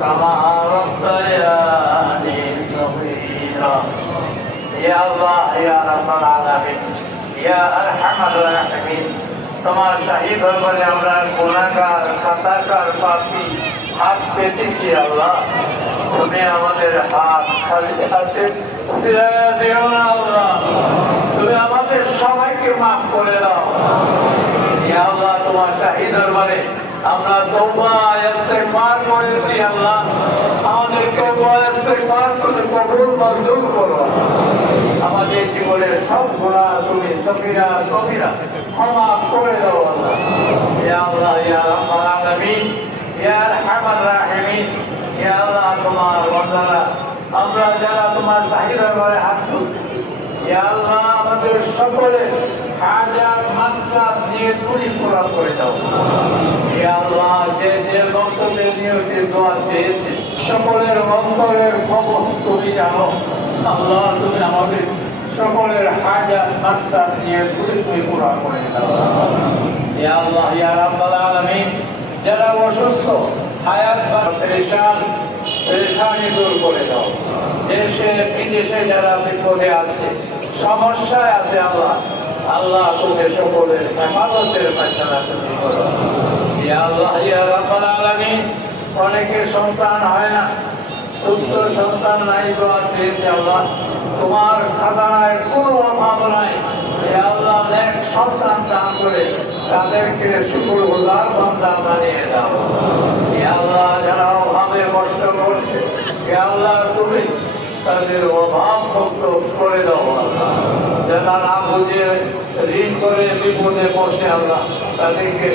كما ربياني صغيرا يا الله يا رب العالمين يا أرحم الراحمين তোমার শাহী দরবারে আমরা গুনাহগার খাতাকার পাপী হাত পেতেছি আল্লাহ তুমি আমাদের হাত খালি হাতে ফিরিয়ে দিও না আল্লাহ তুমি আমাদের সবাইকে মাফ করে দাও ইয়া আল্লাহ তোমার শাহী দরবারে আমরা তওবা ইস্তেগফার করেছি আল্লাহ আমাদেরকে ইস্তেগফার করে কবুল মঞ্জুর করো আমাদের জীবনের সব গুনাহ তুমি সগীরা কবিরা ক্ষমা করে দাও আল্লাহ ইয়া আল্লাহ ইয়া রাব্বাল আলামিন ইয়া আরহামার রাহিমিন ইয়া আল্লাহ তোমার বান্দারা আমরা যারা তোমার শাহী দরবারে হাত তুলছি ইয়া আল্লাহ আমাদের সকলে হাজার মাকসাদ নিয়ে তুমি পুরা করে দাও ইয়া আল্লাহ যে যে বক্তব্যে নিয়তে দোয়া চেয়েছে সকলের অন্তরের খবর তুমি জানো আল্লাহ তুমি আমাদের সকলের হাজার মাকসাদ নিয়ে তুমি পুরা করে দাও ইয়া আল্লাহ ইয়া রাব্বাল আলামিন যারা অসুস্থ হায়াত বা পেরেশানি দূর করে দাও দেশে বিদেশে যারা বিপদে আছে সমস্যায় আছে আল্লাহ আল্লাহ তুমি সকলের হেফাজতের ফায়সালা তুমি করো ইয়া আল্লাহ ইয়া রাব্বাল আলামিন অনেকের সন্তান হয় না পুত্র সন্তান নাই দোয়া চেয়েছে আল্লাহ তোমার খাজানায় কোনো অভাব নাই ইয়া আল্লাহ এক সন্তান দান করে তাদেরকে শুকরগুজার বান্দা বানিয়ে দাও ইয়া আল্লাহ যারা অভাবে কষ্ট করছে ইয়া আল্লাহ তুমি তাদের অভাব মুক্ত করে দাও আল্লাহ যারা না বুঝে ঋণ করে বিপদে বসে আল্লাহ তাদেরকে